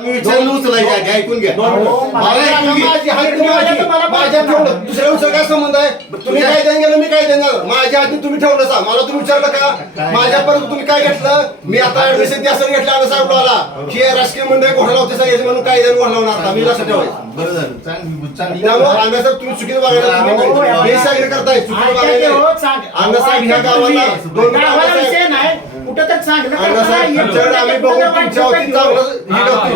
मी विचारलं उचलायच्या आधी, ऐकून घ्या. मला ऐकून घे. माझी हात तुम्ही माझी- माझ्या ठेवलं. दुसऱ्या उचल काय संबंध आहे? तुम्ही काय मी काय देणार माझ्या हाती तुम्ही ठेवलं सा. मला तुम्ही विचारलं का? माझ्या परत तुम्ही काय घेतलं? मी आता ऍडमिशन त्यासाठी घेतलं आला साहेब आला की हे राजकीय मंडळी घोडा लावते सांगायचे म्हणून काय देणं घोडा लावणार आता मी लक्षात ठेवायचं? बरं झालं. चांगली चांगली त्यामुळे अण्णासाहेब तुम्ही चुकीचं वागायला हे साजरे करताय चुकीचं वागायला अण्णासाहेब ह्या गावाला दोन गावाला विषय अण्णासाहेब नाही कुठं तर चांगलं अण्णासाहेब तुमच्याकडे आम्ही बघून तुमच्या वतीत चांगलं हे करतोय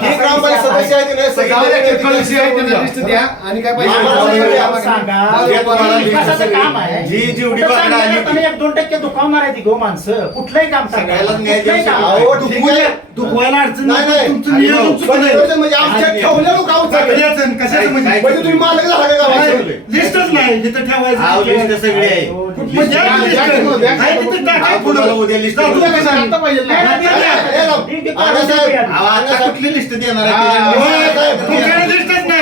ही. ग्रामपंचायत सदस्य आहे की नाही? सगळी आणि काय जी जेवढी बाकडं आली एक दोन टक्के दुखावणार आहे ती गो माणसं. कुठलंही काम सांगा. सगळ्यालाच न्याय कुठलंही द्यायचा. काम. अहो, ठीक आहे. दुखवायला अडचण नाही, नाही. तुमचं नियोजन. नियोजन म्हणजे आमच्या चांगलं. अडचण कशाचं म्हणजे? म्हणजे तुम्ही मालक झाला का गावाचे? लिस्टच नाही. जिथं ठेवायचं तिथे सगळी आहे. म्हणजे कुठली लिस्ट देणार हा,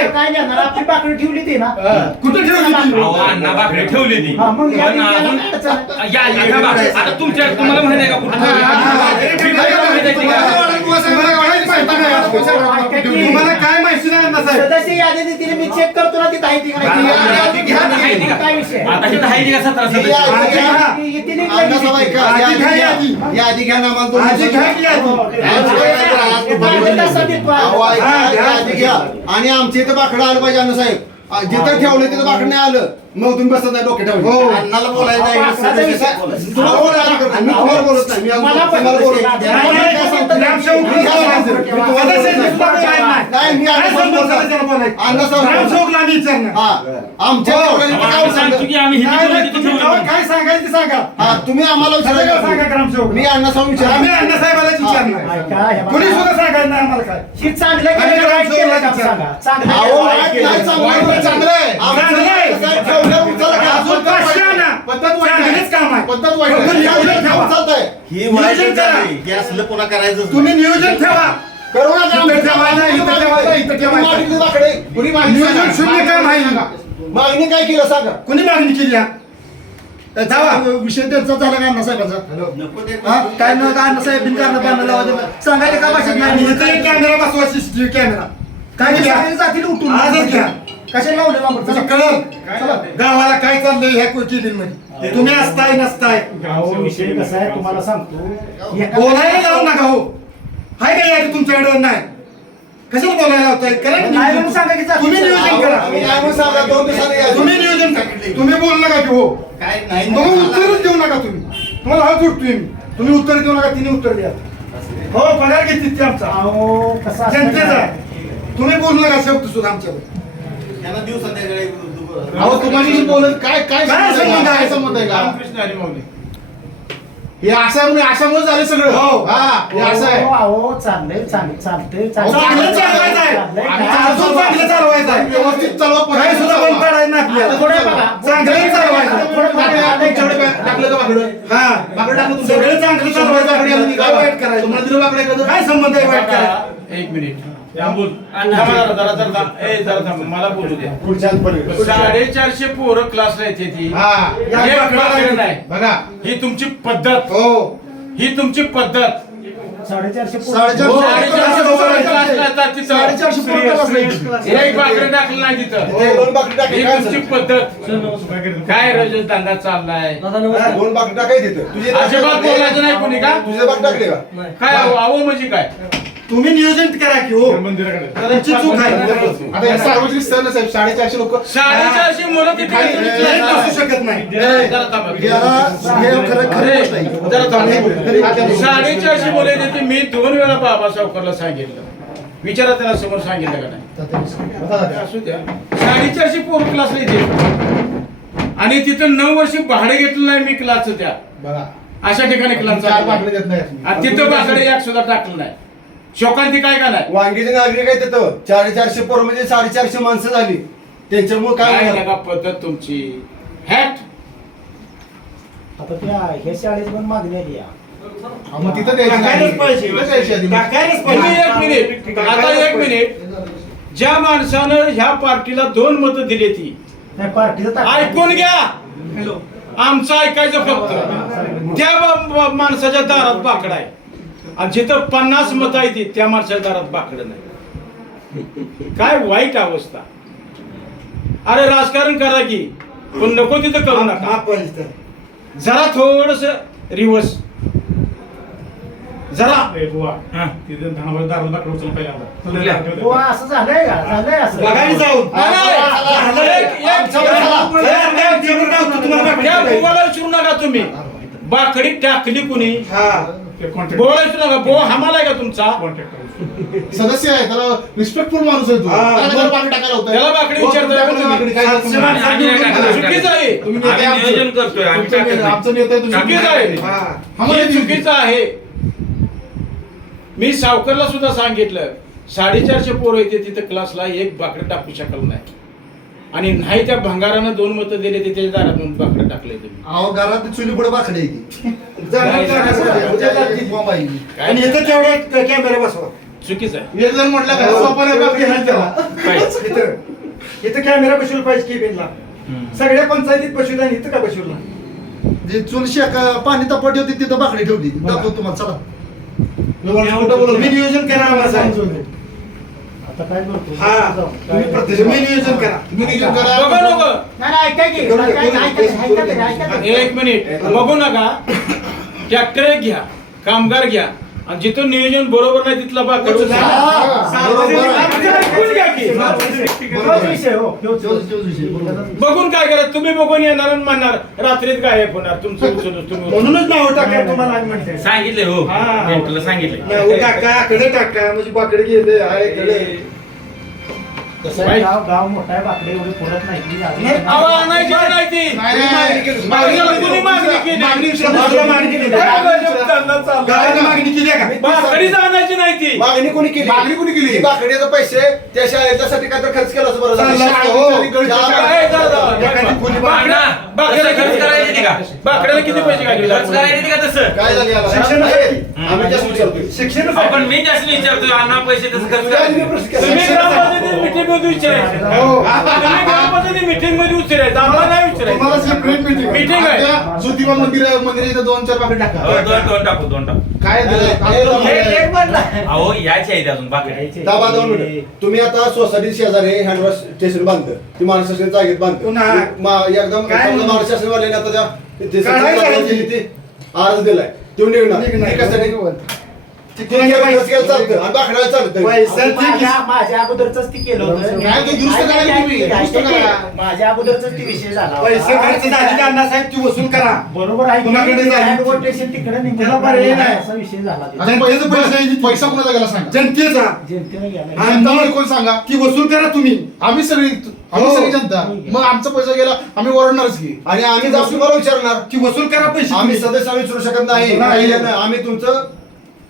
काय देणार आपली बाकडी ठेवली ती ना. कुठं अण्णा बाकडे ठेवली ती. हा. आता तुमच्या तुम्हाला माहिती आहे का कुठं माहिती? तुम्हाला काय माहिती नाही अण्णा साहेब. सदस्य यादी देतील मी चेक करतो ना ती आहे? काय विषय? आता आहे का सतरा आधी घ्या. ना. आणि आमच्या इथं बाकडं आलं पाहिजे अण्णासाहेब जिथं ठेवलं तिथं बाकडं नाही आलं. मग तुम्ही बसत नाही डोके हो. अण्णाला आहे बोलायला. मी तुम्हाला बोलत नाही मी तुम्हाला बोलत काय. हा. हो. सांगायचं सांगा. हा. तुम्ही आम्हाला सांगा ग्रामसेवक. मी अण्णासाहेब विचार आम्ही अण्णासाहेबालाच विचारणार. कुणी सुद्धा सांगायचं नाही आम्हाला काय. ही चांगलं. चांगलं अहो, केलं, केलं. वाईट आहे. चांगलंच काम आहे पद्धत वाईट आहे. फक्त नियोजन ठेवून ठेवा. चालतंय. ही नियोजन वाईट करा. हे असलं पुन्हा करायचं तुम्ही नियोजन ठेवा. इथं ठेवायचं, इथं ठेवायचं, इथं ठेवायचं. मागितली बाकडे. कुणी मागितली नियोजन सांगा. शून्य काम आहे मागणी काय केलं सांगा कुणी मागणी केली हा? जावा विषय त्यांचा झाला का अण्णासाहेबांचा नको ते हा? काय न का अण्णासाहेब बिनकारण बांधणं लावायचं सांगायचं का भाषेत नाही इथं कॅमेरा बसवा सीसीटीव्ही कॅमेरा काय घ्या. सांगायला जातील उठून आजच घ्या. कशाला लावले लांबड? तुझं चला. कळलं. चला. गावाला काय चाललंय ह्या कोचिलीन मध्ये तुम्ही असताय नसताय. अहो, विषय कसा आहे तुम्हाला सांगतो. एका- बोलायला जाऊ नका हो. हाय काय यादी तुमच्याकडे? नाही. कशाला बोलायला लावताय? करा की नाही म्हणून नियोजन. सांगा की जातील. तुम्ही नियोजन करा. आम्ही नाही म्हणून सांगा, दोन दिवसांनी या. तुम्ही नियोजन करा. तुम्ही बोलू नका की हो. काय नाही तुम्ही उत्तरच देऊ नका तुम्ही. तुम्हाला हा सुटतोय मी. तुम्ही उत्तर देऊ नका तिने उत्तर द्या. हो पगार घेतली ती आमचा. अहो, कसं असतं जनतेचा काय? तुम्ही बोलू नका शब्द सुद्धा आमच्यावर. त्यांना दिवस संध्याकाळी अहो तुम्हाला बोलत काय काय काय संबंध आहे? संबंध आहे का? रामकृष्ण हरी माऊली हे अशामुळे अशामुळे झालं सगळं. हो. हा हे असं आहे. अहो, अहो, चाललंय चांगलं चालतंय चांगलं चालवायचं आहे. चाललंय. आणि अजून चांगलं चालवायचं आहे व्यवस्थित चालवा काही सुद्धा बंद नाही आपल्याला. चांगलं चालवायचं टाकलं का बाकडं हा. टाकलं? सगळं चांगलं चालवायचं. काय वाईट करायचं? तुम्हाला दिलं? काय संबंध आहे वाईट करायचं? एक मिनिट. थांबून थांबा जरा जरा जरा थांब. ए जरा थांब मला बोलू द्या. साडेचारशे पोरं क्लासला येते ती. हा या नाही. बघा. ही तुमची पद्धत. हो. ही तुमची पद्धत. साडेचारशे पोरं. साडेचारशे हो, पोरं साडेचारशे पोरं क्लासला येतात तिथं. साडेचारशे पोरं क्लासला येतात. एक बाकडं टाकलं नाही तिथं. हे. दोन ही काय तुमची असेल? पद्धत. काय रजत धंदा चाललाय हा, दोन तिथं. तुझे अजिबात बोलायचं नाही कोणी का? तुझे टाकले का? काय अहो अहो म्हणजे काय? तुम्ही नियोजन करा की हो. तुमची चूक आहे. आता हे सार्वजनिक स्थळ साहेब साडेचारशे लोक साडेचारशे मुलं तिथे खाली- classला. असू शकत नाही. खरी- साडेचारशे मुले देते मी दोन वेळा बाबा सावकारला सांगितलं. विचारा त्याला समोर सांगितलं का नाही. असू द्या. साडेचारशे पोर क्लासला येते आणि तिथं नऊ वर्ष भाडे घेतलं नाही मी क्लासचं त्या. बघा. अशा ठिकाणी क्लास तिथं बाकडे एक सुद्धा टाकलं नाही. शोकांती काय का नाही? वांगीचे नागरिक आहेत तिथं. साडेचारशे पोरं म्हणजे साडेचारशे माणसं झाली. त्यांच्यामुळे काय काय होणार? नका पद्धत तुमची? हॅट! आता त्या ह्या शाळेत पण मागणी आली. हा, मग तिथं द्यायची टाकायलाच नाही. पाहिजे. तिथं द्यायची आधी. टाकायलाच तुम्ही पाहिजे. एक मिनिट. आता एक मिनिट. ज्या माणसानं ह्या पार्टीला दोन मतं दिली ती नाही, पार्टीचं टाक- ऐकून घ्या. आमचं ऐकायचं फक्त. त्या ब- ब- माणसाच्या दारात बाकडा आहे. आणि जिथं पन्नास मत आहे ती त्या माणसाच्या दारात बाकडं नाही काय वाईट अवस्था अरे राजकारण करा की पण नको तिथं करू नका. जरा थोडस रिवर्स जरा. हो असं झालंय का झालंय असं बघायला तुम्ही बाकडी टाकली कुणी नका बो हमाला आहे का तुमचा. सदस्य आहे त्याला रिस्पेक्टफुल माणूस आहे तू हा. त्याला जरा पाणी टाकायला होतं त्याला बाकडी विचारताय का तुम्ही? काय करतो? सातशे माणसं आम्ही निवडून काय करतो? चुकीचं आहे तुम्ही नेते आम्ही आमचे. नियोजन करतोय, आम्ही तुमचं टाकत नेते- नाही. आमचं नेता आहे तुम्ही. चुकीचं आहे हा आम्हाला हे चुकीचं आहे मी सावकारला सुद्धा सांगितलं साडेचारशे पोरं येते तिथं क्लासला एक बाकडं टाकू शकल नाही आणि नाही त्या भंगारानं दोन मतं दिले ते त्याच्या दारात दोन बाकडं टाकले तुम्ही. अहो घरात चुली पुढे बाकडे. आणि इथं तेवढे कॅमेरा बसवा. चुकीचं आहे. एक जण म्हटलं का सोपं नाही बाकी नाही त्याला इथं इथं कॅमेरा बसवला पाहिजे केबिनला. सगळ्या पंचायतीत बसवला आणि इथं का बसवला? जे चुलशी पाणी तपाटी होती तिथं बाकडी ठेवली. दाखव तुम्हाला चला. मी. नियोजन करा आम्हाला सांग. आता काय करतो? हा जाऊ. तुम्ही प्रत्यक्ष मी नियोजन करा. तुम्ही नियोजन करा. बघा नको नाही नाही, ऐका की. करू दे, ऐका- ऐका- करू दे, ऐका- ऐका तरी, ऐका. तरी. एक मिनिट. बघू नका. ट्रॅक्टर घ्या. कामगार घ्या. आणि जिथं नियोजन बरोबर नाही तिथला बाकड उचला. बरोबर आहे. आमचं ऐकून घ्या की. तोच विषय हो. बघून काय करा तुम्ही बघून येणार आणि म्हणणार रात्रीत काय होणार तुमचं उचलून तुम्ही. म्हणूनच नाव टाका तुम्हाला आम्ही म्हणते सांगितले हो हा. मेंटलला सांगितले नाव टाका कडे टाका म्हणजे बाकडे गेले आहे कडे कसं आहे, गाव गाव मोठा आहे बाकडे एवढे पुरत नाही की अजून- अहो, आणायची नाही ती. नाही, नाही. मागणीला कुणी मागणी केली? मागणी विषय बाजूला मागणी केली. काय गजब धंदा चालला. गावाला मागणी केली आहे का बाकडीच आणायची नाही ती मागणी कोणी केली मागणी कोणी केली? ही बाकडीचे पैसे त्या शाळेच्यासाठी काय तर खर्च केला असं बरं झालं. हो. शाळा- काय. एखादी बाकड्याला खर्च करायची ती का? बाकड्याला किती पैसे खर्च घातले करायची का तसं काय झालं याला? शिक्षणासाठी. आम्ही जास्त विचारतोय शिक्षण अहो, पण मी जास्त विचारतोय अण्णा पैसे तसं खर्च काय तुम्ही करायचे. प्रश्न केला? तुम्ही ग्रामपंचायतीत मीटिंगमध्ये विचारायचं हो. तुम्ही ग्रामपंचायतीत मीटिंगमध्ये विचारायचं आम्हाला नाही तुम्हाला विचारायचं सेपरेट मीटिंग Meeting आहे. ज्योतिबा मंदिर मंदिराच्या दोन चार हो, टाका दोन दोन टाकू दोन टाकू काय. अहो यायची अजून. दाबा दोन मिनिट तुम्ही आता सोसायटी शेजारी हँडवॉश स्टेशन बांधलं ती महाराष्ट्र जागेत पुन्हा. मा- एकदम काय महाराष्ट्र शासनवाल्याने आता त्या ते काढायला. दिली ती. अर्ज दिलाय. तो निघणार. केलं चालतं आणि चालतं पैसा. माझ्या माझ्या अगोदरच ती केलं होतं ते दुरुस्त तुम्ही, दुरुस्त करा. माझ्या अगोदरच ती विषय झाला होता. पैसे खर्च झाले अण्णासाहेब ती वसूल करा बरोबर आहे कुणाकडे की तिकडे त्याला पर्याय नाही. असा विषय झाला तिथे. आता पैसा पैसा पैसा कोणाचा गेला सांगा जनतेचा जनतेने गेला हा. कोण सांगा ती वसूल करा तुम्ही आम्ही सगळी आम्ही हो. सगळी जनता मग आमचा पैसा गेला आम्ही ओरडणारच की आणि आम्ही जाऊन तुम्हाला विचारणार ती वसूल करा पैसे आम्ही तुम्ही. सदस्य विचारू शकत. नाही, आम्ही तुमचं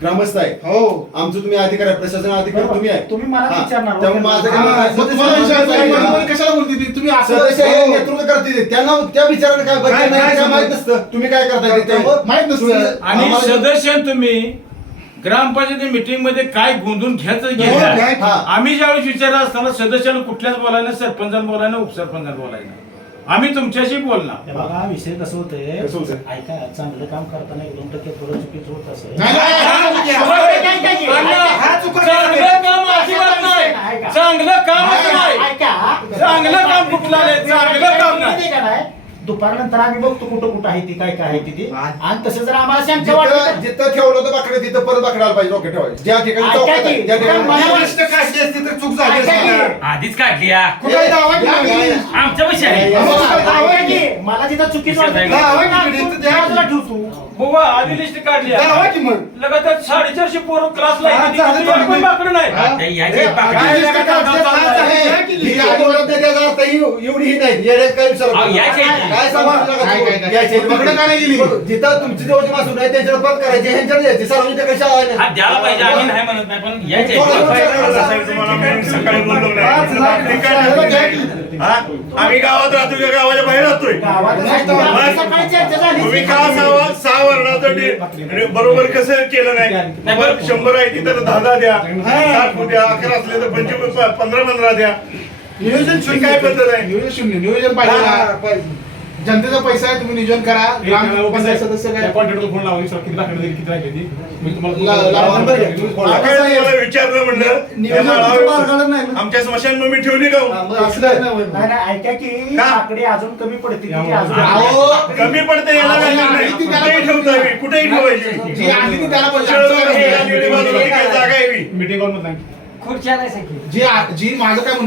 ग्रामस्थ आहे हो आमचं तुम्ही अधिकारी आहे, प्रशासन अधिकारी तुम्ही आहे तुम्ही मला हा. विचारणार. त्यामुळे माझं काय हा, मत आहे? मग तुम्हाला विचारायचं आहे, सदस्य- मला कशाला बोलते ती? तुम्ही असं सदस्य हे हो. नेतृत्व करते त्यांना त्या विचाराने काय काय- नाही काय काय माहीत नसतं तुम्ही काय करताय ते. त्यामुळं माहीत नसतं. तुम्ही- आणि आम्हाला- सदस्य तुम्ही ग्रामपंचायती मीटिंगमध्ये काय गोंधून घ्यायचं हो, घ्यायचं घ्या. हा. आम्ही ज्यावेळेस विचारलं असताना सदस्याला कुठल्याच बोलायला सरपंचाला बोलायला उपसरपंचाला बोलायला आम्ही तुमच्याशी बोलणार. बघा विषय कसं होतंय? कसं होतंय? ऐका चांगलं काम करताना एक दोन टक्के थोडं चुकीचं होत असेल. हा चांगलं काम अजिबात नाही. ऐका. चांगलं कामच नाही. ऐका चांगलं काम कुठलं आहे? चांगलं काम नाही. दुपारनंतर आम्ही बघतो कुठं कुठं आहे ती काय काय आहे ती ती. आणि तसं जर आम्हाला शंका जिथं ठेवलं होतं बाकडे तिथं परत बाकडायला पाहिजे रॉकेट ठेवायचे. ज्या ठिकाणी ऐका चौकात आहे, मला तर चूक झाली असती आधीच काढली. या कुठे दावा केली? आमच्या पैसे आहे. मला जिथं चुकीचं वाटतं. दावा केली बुवा आधी लिस्ट काढली की मग लगातार साडेचारशे पोरं क्लासला हा, येते. चालेल, किती एक पण चालेल. बाकडं नाही हा. हे, काय आहे. ही त्याचा अर्थ ही- एवढी ही नाही अहो. काय काय- काय- तू. काय? का गेली? जिथं तुमची जवळची मासून आहे त्यांच्यावर बंद करायचे ह्यांच्यावर द्यायचे सार्वजनिक. हा द्यायला पाहिजे आम्ही नाही म्हणत नाही पण. सकाळी बोललो पाच लाख नाही हा? आम्ही गावात राहतो का गावाच्या बाहेर राहतोय गावात सकाळी चर्चा झाली तुम्ही का डे- बरोबर कसं केलं नाही? शंभर आहे तिथं दहा दहा द्या. साठ द्या अकरा असले तर पंचवीस पंधरा पंधरा द्या. नियोजन काय पद्धत आहे? नियोजन शून्य. नियोजन पाहिजे. जनतेचा पैसा आहे तुम्ही नियोजन करा. ग्रामपंचायत सदस्य काय? फोन लावा विचारा किती लाकडं दिली किती राहिली ती मी तुम्हाला विचारलं म्हणलं. आमच्या स्मशानभूमी ठेवली का हो? ऐका की? आकडे अजून कमी पडतील कमी पडते याला कुठेही ठेवता येईल कुठेही ठेवायची. मीटिंग जी आ- जी माझं काय